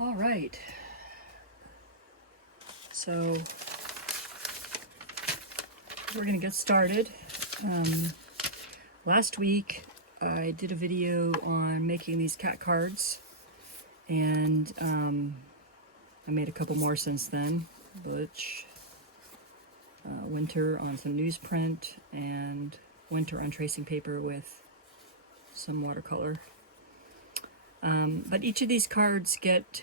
All right, so we're gonna get started. Last week I did a video on making these cat cards, and I made a couple more since then. Butch, Wynter on some newsprint, and Wynter on tracing paper with some watercolor. But each of these cards get,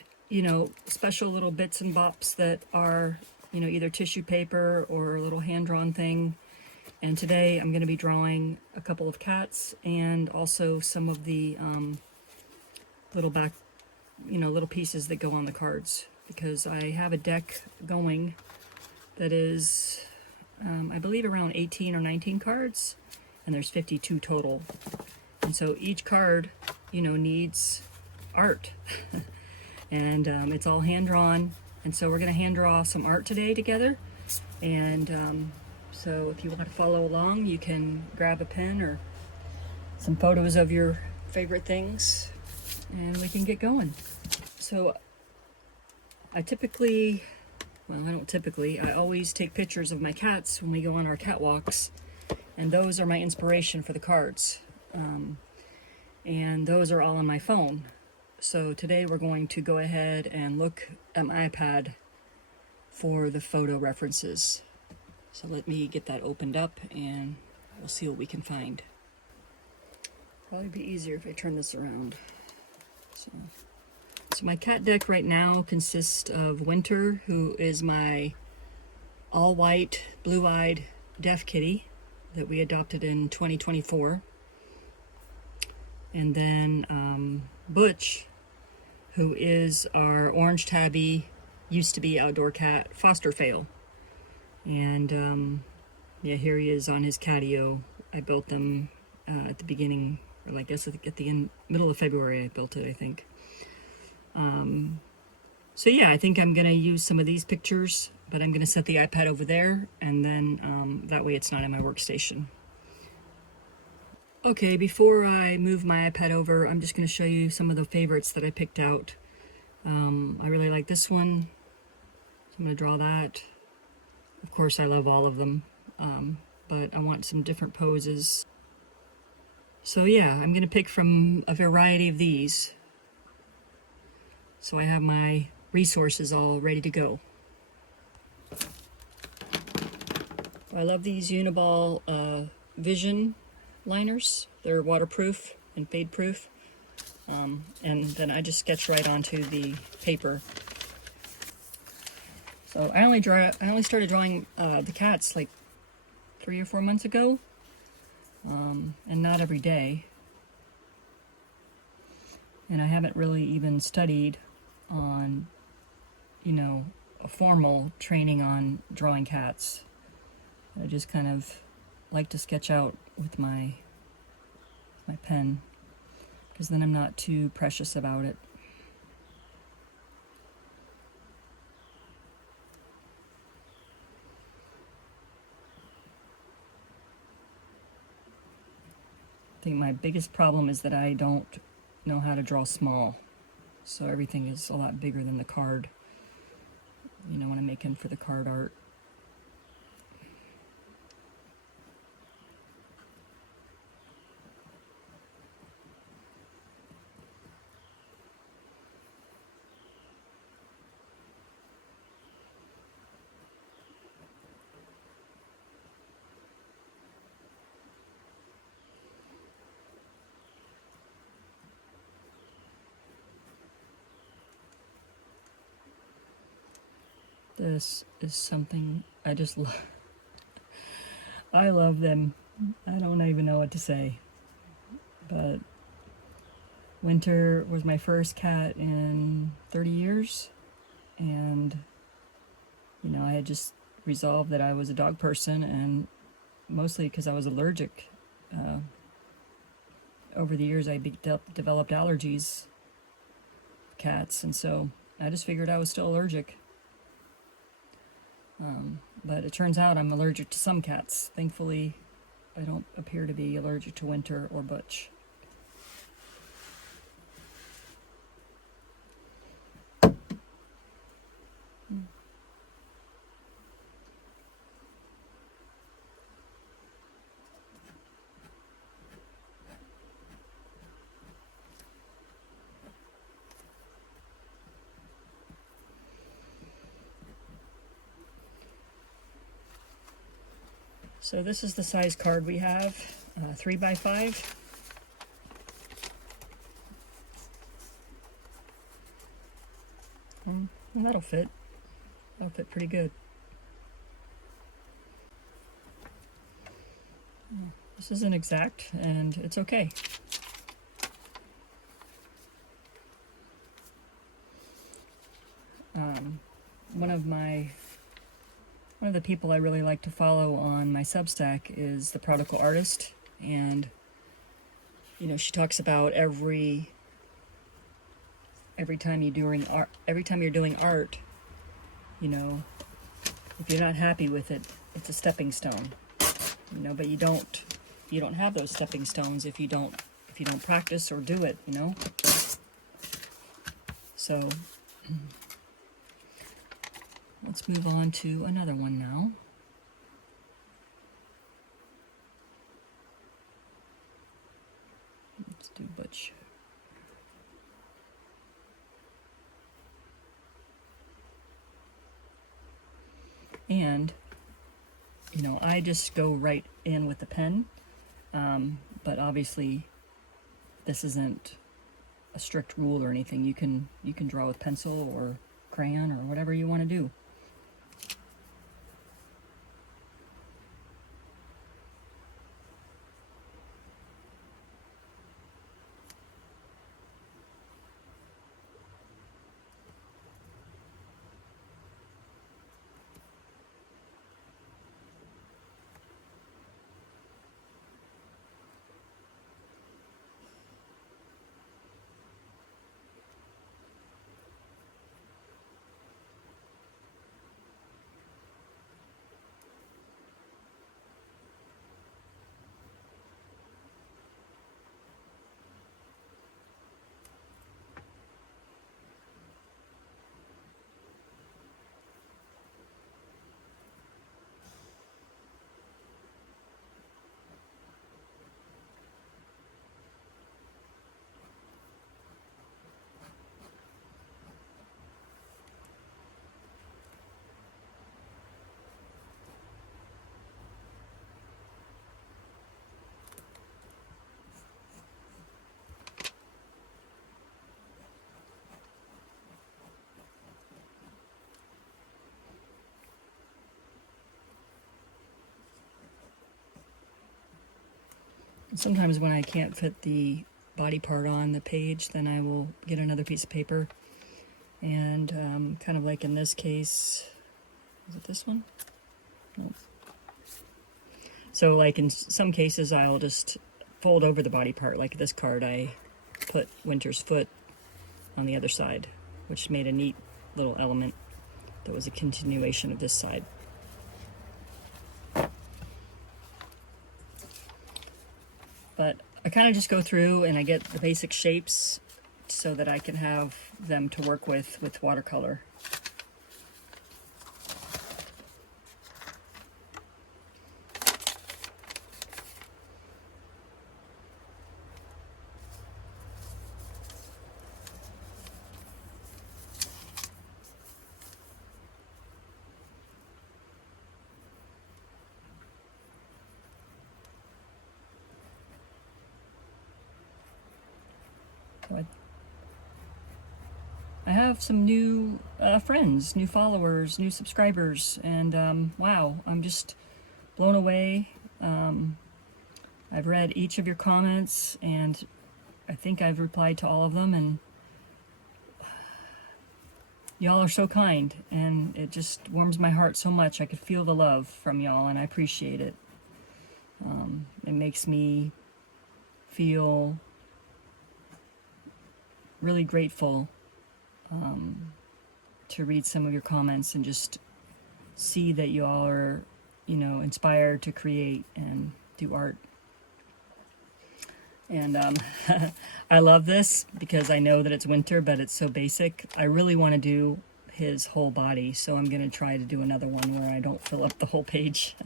special little bits and bops that are, either tissue paper or a little hand-drawn thing. And today I'm going to be drawing a couple of cats and also some of the little pieces that go on the cards, because I have a deck going that is, I believe, around 18 or 19 cards, and there's 52 total. And so each card, needs art. And it's all hand-drawn. And so we're going to hand draw some art today together. And so if you want to follow along, you can grab a pen or some photos of your favorite things, and we can get going. So I always take pictures of my cats when we go on our cat walks, and those are my inspiration for the cards. And those are all on my phone. So today we're going to go ahead and look at my iPad for the photo references. So let me get that opened up and we'll see what we can find. Probably be easier if I turn this around. So my cat deck right now consists of Wynter, who is my all-white, blue-eyed deaf kitty that we adopted in 2024. And then Butch, who is our orange tabby, used to be outdoor cat, foster fail. And here he is on his catio. I built them at the beginning, or I guess at the middle of February I built it, I think. So yeah, I think I'm gonna use some of these pictures, but I'm gonna set the iPad over there, and then that way it's not in my workstation. Okay, before I move my iPad over, I'm just going to show you some of the favorites that I picked out. I really like this one, so I'm going to draw that. Of course, I love all of them, but I want some different poses. So yeah, I'm going to pick from a variety of these. So I have my resources all ready to go. I love these Uniball Vision liners. They're waterproof and fade proof, and then I just sketch right onto the paper. So I only started drawing the cats like 3 or 4 months ago, and not every day, and I haven't really even studied on a formal training on drawing cats. I just kind of like to sketch out with my pen, because then I'm not too precious about it. I think my biggest problem is that I don't know how to draw small, so everything is a lot bigger than the card, when I'm making for the card art. This is something I just love. I love them. I don't even know what to say. But Wynter was my first cat in 30 years. And, I had just resolved that I was a dog person, and mostly because I was allergic. Over the years I developed allergies to cats, and so I just figured I was still allergic. But it turns out I'm allergic to some cats. Thankfully, I don't appear to be allergic to Wynter or Butch. So this is the size card we have, 3 by 5. And that'll fit. That'll fit pretty good. This isn't exact, and it's okay. One of the people I really like to follow on my Substack is the Prodigal artist, and you know, she talks about every time you're doing art, you know, if you're not happy with it, it's a stepping stone, you know, but you don't have those stepping stones if you don't practice or do it, you know. So let's move on to another one now. Let's do Butch. And, you know, I just go right in with the pen, but obviously this isn't a strict rule or anything. You can draw with pencil or crayon or whatever you want to do. Sometimes when I can't fit the body part on the page, then I will get another piece of paper and kind of like in this case, is it this one? No. So like in some cases I'll just fold over the body part. Like this card I put Wynter's foot on the other side, which made a neat little element that was a continuation of this side. But I kind of just go through and I get the basic shapes so that I can have them to work with watercolor. I have some new friends, new followers, new subscribers, and wow, I'm just blown away. I've read each of your comments, and I think I've replied to all of them, and y'all are so kind, and it just warms my heart so much. I could feel the love from y'all, and I appreciate it. It makes me feel really grateful to read some of your comments and just see that you all are, you know, inspired to create and do art. And I love this because I know that it's Wynter, but it's so basic. I really want to do his whole body, so I'm going to try to do another one where I don't fill up the whole page.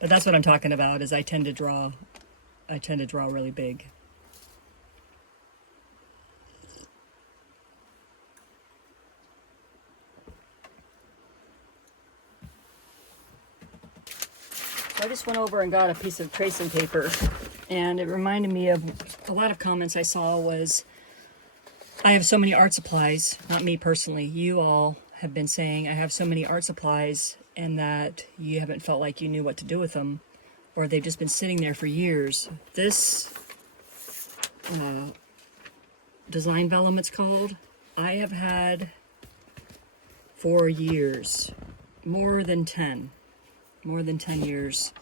But that's what I'm talking about, is I tend to draw really big. I just went over and got a piece of tracing paper, and it reminded me of a lot of comments I saw was, I have so many art supplies, not me personally, you all have been saying I have so many art supplies and that you haven't felt like you knew what to do with them, or they've just been sitting there for years. This design vellum, it's called, I have had for years, more than 10 years,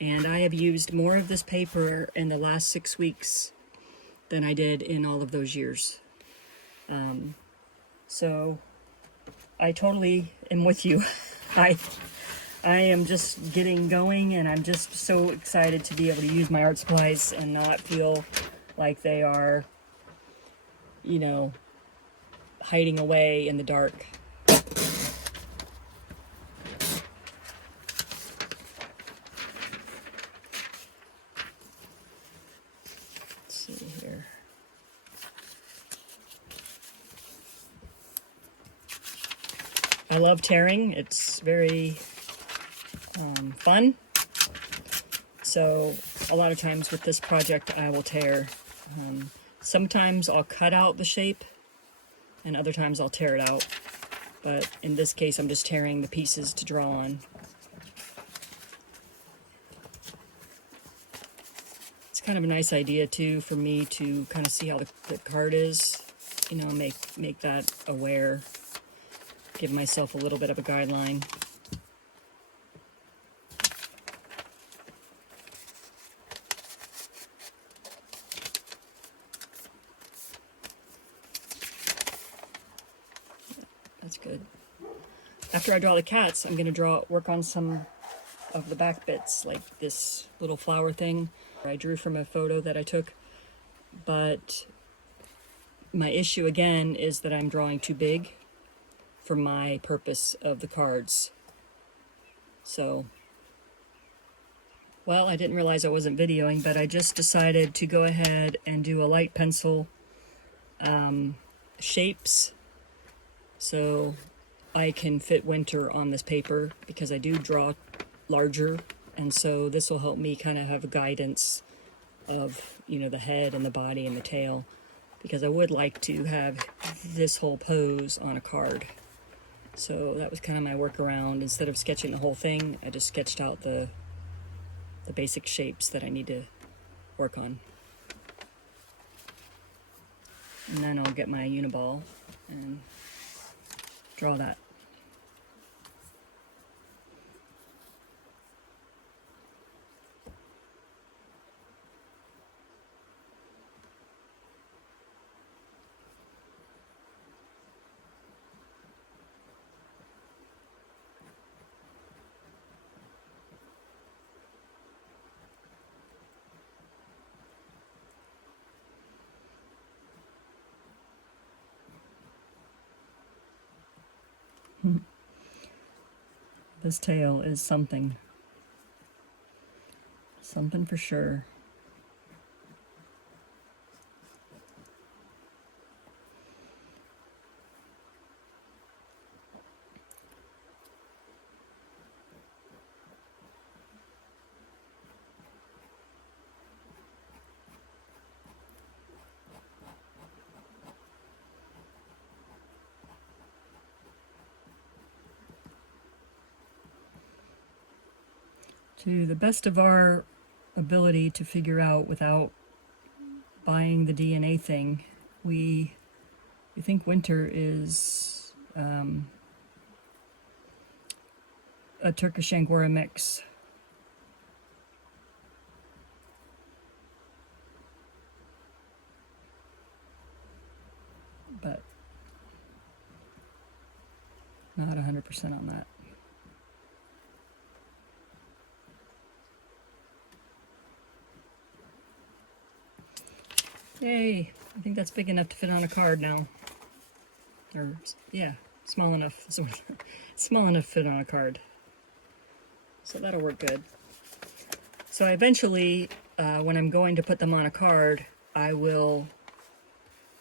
and I have used more of this paper in the last 6 weeks than I did in all of those years. So I totally am with you. I am just getting going, and I'm just so excited to be able to use my art supplies and not feel like they are, you know, hiding away in the dark. Here. I love tearing. It's very fun. So a lot of times with this project I will tear. Sometimes I'll cut out the shape and other times I'll tear it out. But in this case I'm just tearing the pieces to draw on. It's kind of a nice idea too for me to kind of see how the card is, you know, make that aware, give myself a little bit of a guideline. That's good. After I draw the cats, I'm going to work on some of the back bits, like this little flower thing I drew from a photo that I took. But my issue again is that I'm drawing too big for my purpose of the cards. So, well, I didn't realize I wasn't videoing, but I just decided to go ahead and do a light pencil shapes so I can fit Wynter on this paper, because I do draw larger, and so this will help me kind of have a guidance of, you know, the head and the body and the tail, because I would like to have this whole pose on a card. So that was kind of my workaround. Instead of sketching the whole thing, I just sketched out the basic shapes that I need to work on. And then I'll get my uniball and draw that. This tail is something for sure. To the best of our ability to figure out without buying the DNA thing, we think Wynter is a Turkish Angora mix. But not 100% on that. Yay! I think that's big enough to fit on a card now. Or, yeah, small enough. Small enough to fit on a card. So that'll work good. So eventually, when I'm going to put them on a card, I will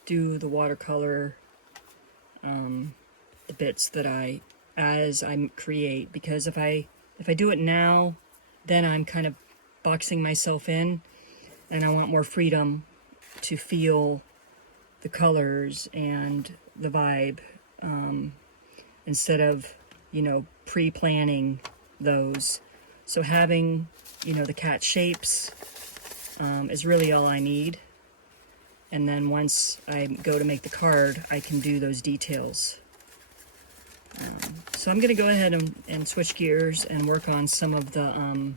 do the watercolor, the bits that as I create. Because if I do it now, then I'm kind of boxing myself in, and I want more freedom to feel the colors and the vibe, instead of, pre-planning those. So having, the cat shapes is really all I need. And then once I go to make the card, I can do those details. So I'm going to go ahead and switch gears and work on some of the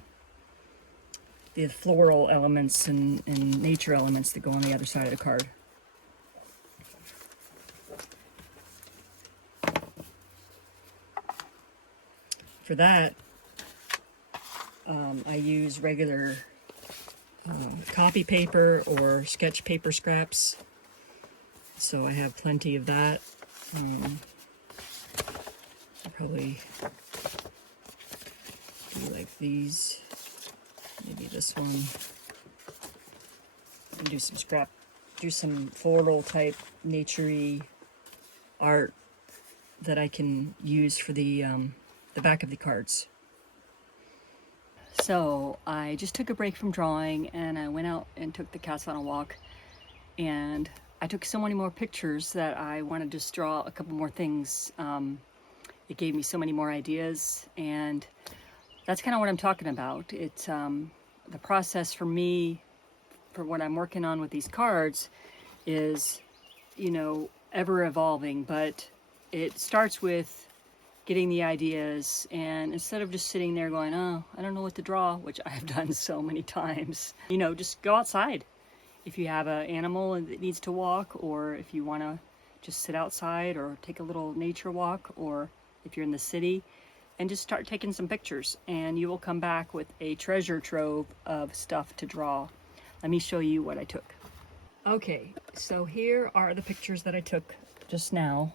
floral elements and nature elements that go on the other side of the card. For that, I use regular copy paper or sketch paper scraps, so I have plenty of that. I'll probably do like these, maybe this one, and do some floral type naturey art that I can use for the back of the cards. So I just took a break from drawing and I went out and took the cats on a walk, and I took so many more pictures that I wanted to just draw a couple more things. It gave me so many more ideas, and that's kind of what I'm talking about. It's the process for me, for what I'm working on with these cards, is, ever evolving, but it starts with getting the ideas, and instead of just sitting there going, oh, I don't know what to draw, which I have done so many times, just go outside. If you have an animal that needs to walk, or if you want to just sit outside or take a little nature walk, or if you're in the city, and just start taking some pictures, and you will come back with a treasure trove of stuff to draw. Let me show you what I took. Okay, so here are the pictures that I took just now,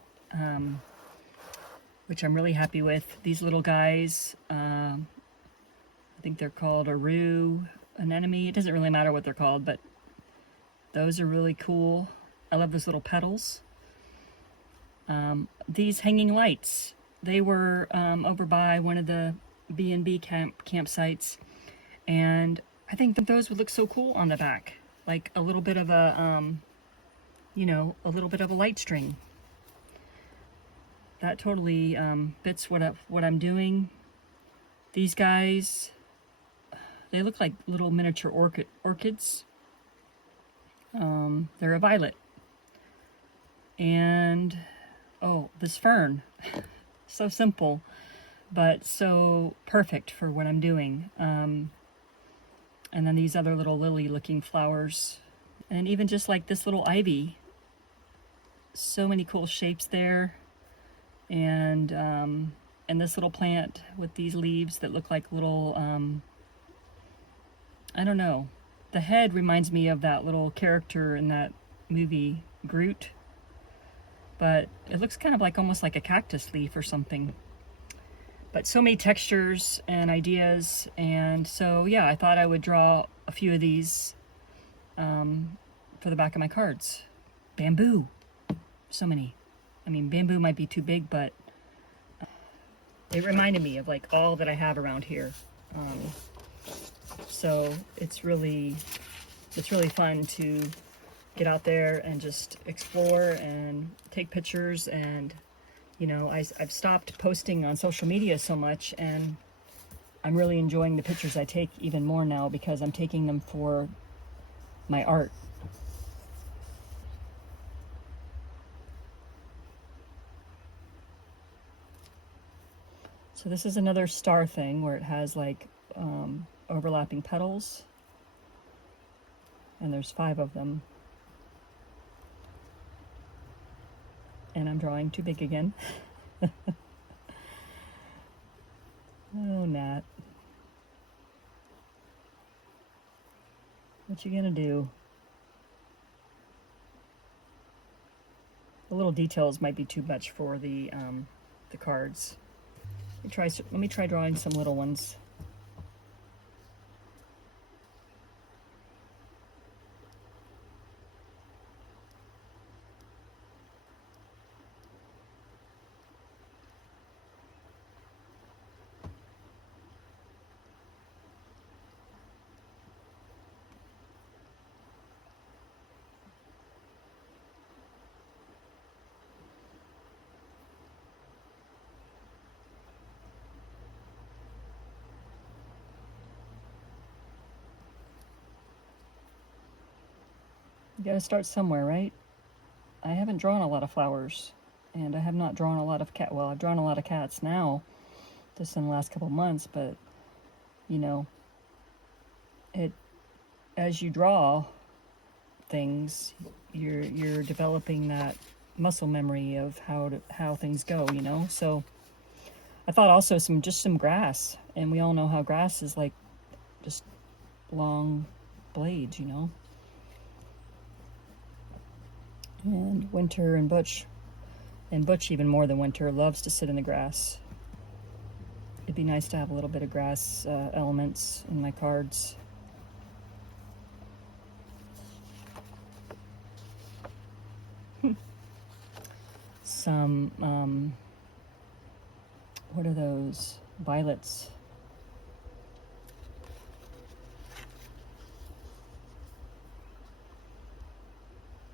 which I'm really happy with. These little guys, I think they're called Aru anemone. It doesn't really matter what they're called, but those are really cool. I love those little petals. These hanging lights, they were over by one of the B&B campsites, and I think that those would look so cool on the back, like a little bit of a, a little bit of a light string. That totally fits what I'm doing. These guys, they look like little miniature orchids. They're a violet. And, oh, this fern. So simple, but so perfect for what I'm doing. And then these other little lily-looking flowers. And even just like this little ivy. So many cool shapes there. And this little plant with these leaves that look like little, I don't know. The head reminds me of that little character in that movie, Groot. But it looks kind of like almost like a cactus leaf or something. But so many textures and ideas. And so, yeah, I thought I would draw a few of these for the back of my cards. Bamboo. So many. I mean, bamboo might be too big, but it reminded me of like all that I have around here. So it's really fun to get out there and just explore and take pictures. And I've stopped posting on social media so much, and I'm really enjoying the pictures I take even more now because I'm taking them for my art. So this is another star thing where it has like overlapping petals, and there's 5 of them. And I'm drawing too big again. Oh, Nat. What you gonna do? The little details might be too much for the cards. Let me try drawing some little ones. You gotta start somewhere, right? I haven't drawn a lot of flowers, and I have not drawn a lot of well, I've drawn a lot of cats now, just in the last couple months, but, you know, it, as you draw things, you're developing that muscle memory of how things go, you know? So I thought also some grass, and we all know how grass is like just long blades, you know? And Wynter and Butch even more than Wynter, loves to sit in the grass. It'd be nice to have a little bit of grass elements in my cards. Some, what are those? Violets.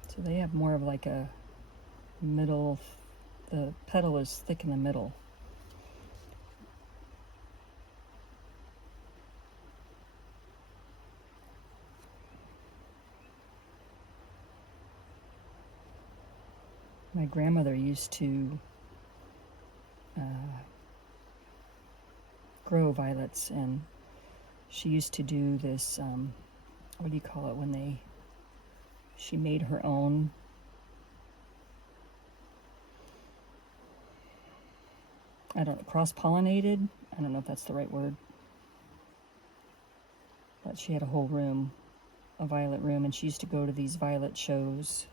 So they have more of like a middle, the petal is thick in the middle. My grandmother used to grow violets, and she used to do this, what do you call it, when she made her own, I don't know, cross-pollinated? I don't know if that's the right word. But she had a whole room, a violet room, and she used to go to these violet shows.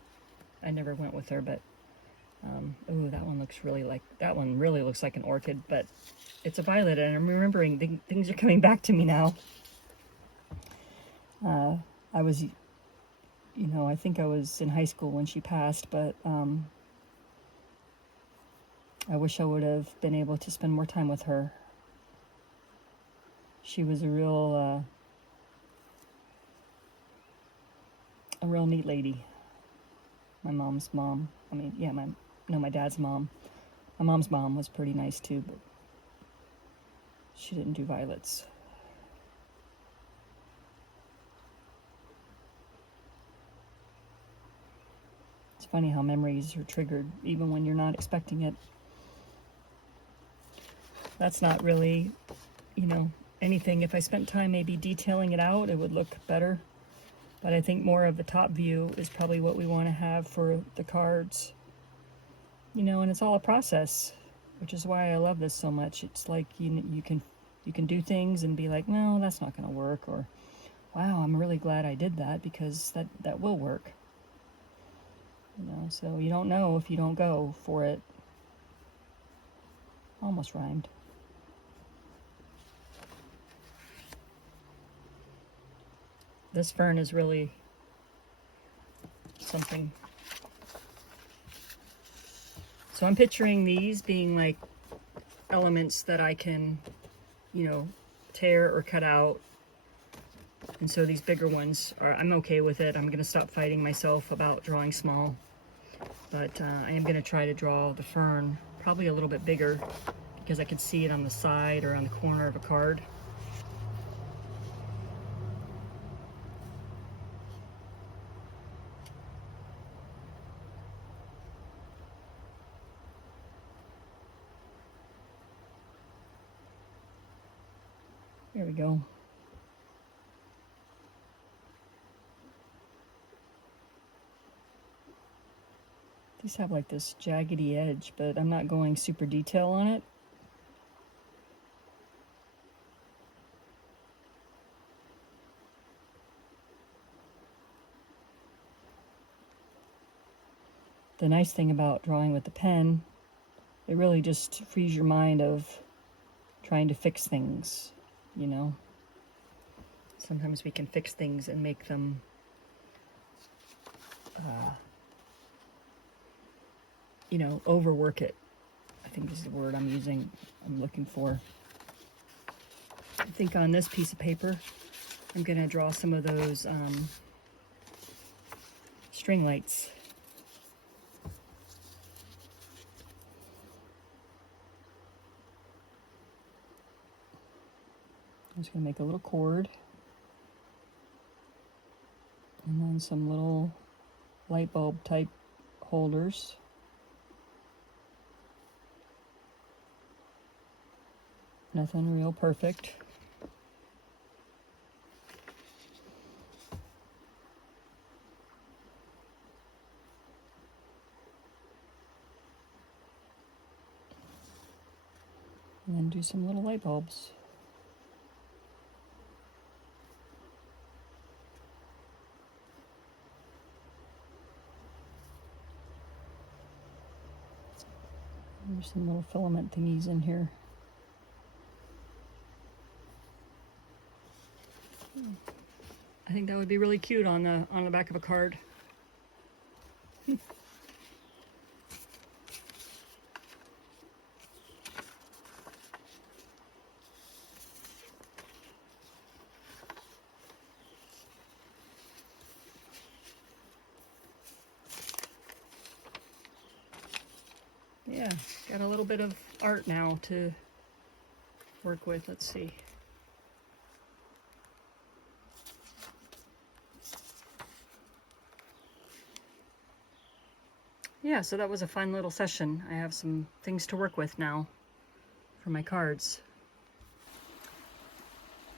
I never went with her, but oh, that one really looks like an orchid, but it's a violet, and I'm remembering things are coming back to me now. I was, I think I was in high school when she passed, but I wish I would have been able to spend more time with her. She was a real neat lady. My mom's mom. I mean, yeah, my dad's mom. My mom's mom was pretty nice too, but she didn't do violets. It's funny how memories are triggered even when you're not expecting it. That's not really, anything. If I spent time maybe detailing it out, it would look better. But I think more of the top view is probably what we want to have for the cards. And it's all a process, which is why I love this so much. It's like you can do things and be like, no, that's not going to work, or wow, I'm really glad I did that because that will work. So you don't know if you don't go for it. Almost rhymed. This fern is really something. So I'm picturing these being like elements that I can, tear or cut out. And so these bigger ones I'm okay with it. I'm going to stop fighting myself about drawing small. But I am going to try to draw the fern probably a little bit bigger because I can see it on the side or on the corner of a card. There we go. These have like this jaggedy edge, but I'm not going super detail on it. The nice thing about drawing with the pen, it really just frees your mind of trying to fix things, Sometimes we can fix things and make them overwork it. I think is the word I'm looking for. I think on this piece of paper, I'm going to draw some of those string lights. I'm just going to make a little cord. And then some little light bulb type holders. Nothing real perfect. And then do some little light bulbs. There's some little filament thingies in here. I think that would be really cute on the back of a card. Yeah, got a little bit of art now to work with. Let's see. Yeah, so that was a fun little session. I have some things to work with now for my cards.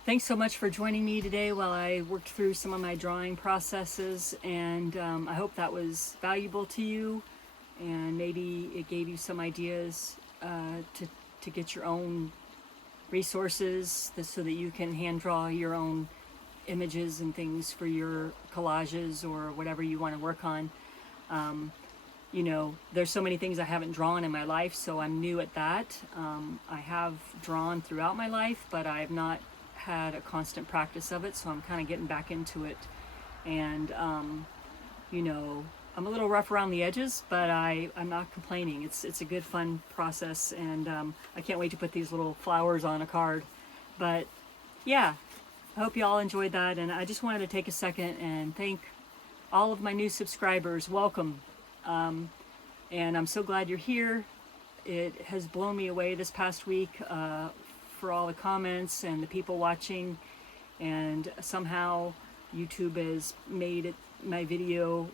Thanks so much for joining me today while I worked through some of my drawing processes, and I hope that was valuable to you, and maybe it gave you some ideas to get your own resources so that you can hand draw your own images and things for your collages or whatever you want to work on. You know, there's so many things I haven't drawn in my life, so I'm new at that. I have drawn throughout my life, but I have not had a constant practice of it, so I'm kind of getting back into it. And you know, I'm a little rough around the edges, but I'm not complaining. It's a good, fun process, and I can't wait to put these little flowers on a card. But yeah, I hope you all enjoyed that, and I just wanted to take a second and thank all of my new subscribers. Welcome. And I'm so glad you're here. It has blown me away this past week for all the comments and the people watching, and somehow YouTube has made it, my video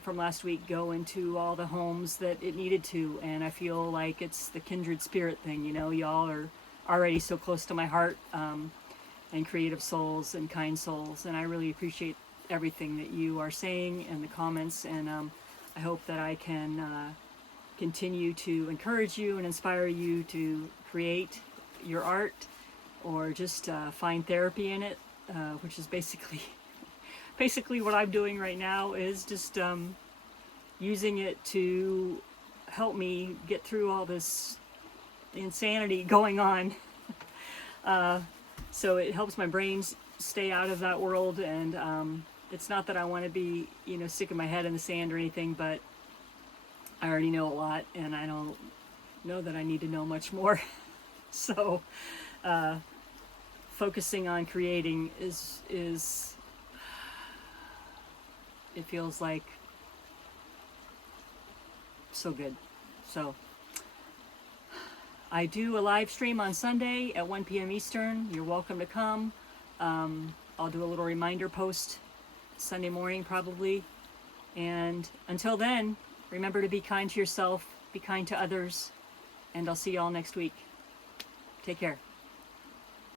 from last week, go into all the homes that it needed to, and I feel like it's the kindred spirit thing. You know, y'all are already so close to my heart, and creative souls and kind souls, and I really appreciate everything that you are saying and the comments, and I hope that I can continue to encourage you and inspire you to create your art, or just find therapy in it, which is basically what I'm doing right now, is just using it to help me get through all this insanity going on. So it helps my brain stay out of that world, and it's not that I want to be, you know, sticking my head in the sand or anything, but I already know a lot, and I don't know that I need to know much more. So focusing on creating is it feels like so good. So I do a live stream on Sunday at 1 p.m. Eastern. You're welcome to come. I'll do a little reminder post Sunday morning probably. And until then, remember to be kind to yourself, be kind to others, and I'll see you all next week. Take care.